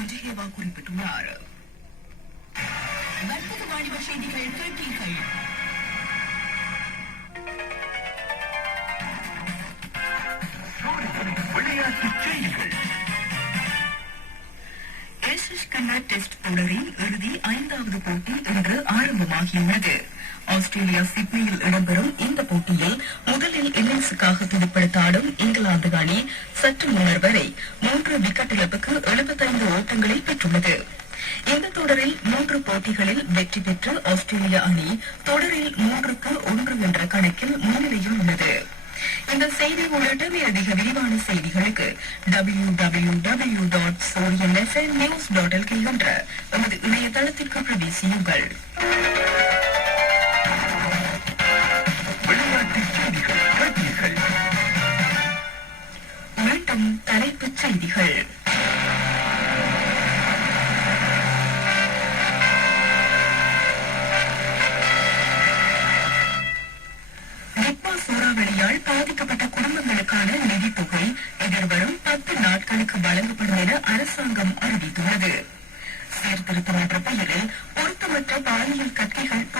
விஜயவா குறிப்பிட்டுள்ளார். வர்த்தக வாணிப செய்திகள் கேட்டீர்கள். விளையாட்டுச் செய்திகள். ஏஷஸ் கண்ணா டெஸ்ட் தொடரின் இறுதி 5வது போட்டி இன்று ஆரம்பமாகியுள்ளது. ஆஸ்திரேலியா சிட்னியில் இடம்பெறும் இந்த போட்டியில் முதலில் இன்னிங்ஸுக்காக துடுப்படுத்தாடும் இங்கிலாந்து அணி சற்று முன்னர் வரை 3 விக்கெட் இழப்புக்கு 75 ஓட்டங்களை பெற்றுள்ளது. இந்த தொடரில் 3 போட்டிகளில் வெற்றி பெற்று ஆஸ்திரேலிய அணி தொடரில் 3-1 என்ற கணக்கில் முன்னிலையில் உள்ளது. இந்த செய்தி உள்ளிட்ட மேலதிக விரிவான செய்திகளுக்கு www.sorianfmnews.lk என்ற நமது இணையதளத்திற்கு பிரவேசியுங்கள். விளையாட்டுச் செய்திகள் கேட்டீர்கள். மீண்டும் தலைப்புச் செய்திகள். சூறாவளியால் பாதிக்கப்பட்ட குடும்பங்களுக்கான நிதித் தொகை எதிர்வரும் 10 நாட்களுக்கு வழங்கப்படும் என அரசாங்கம் அறிவித்துள்ளது. சீர்திருத்தம் என்ற பெயரில் பொருத்தமற்ற பாலியல் கற்கைகள்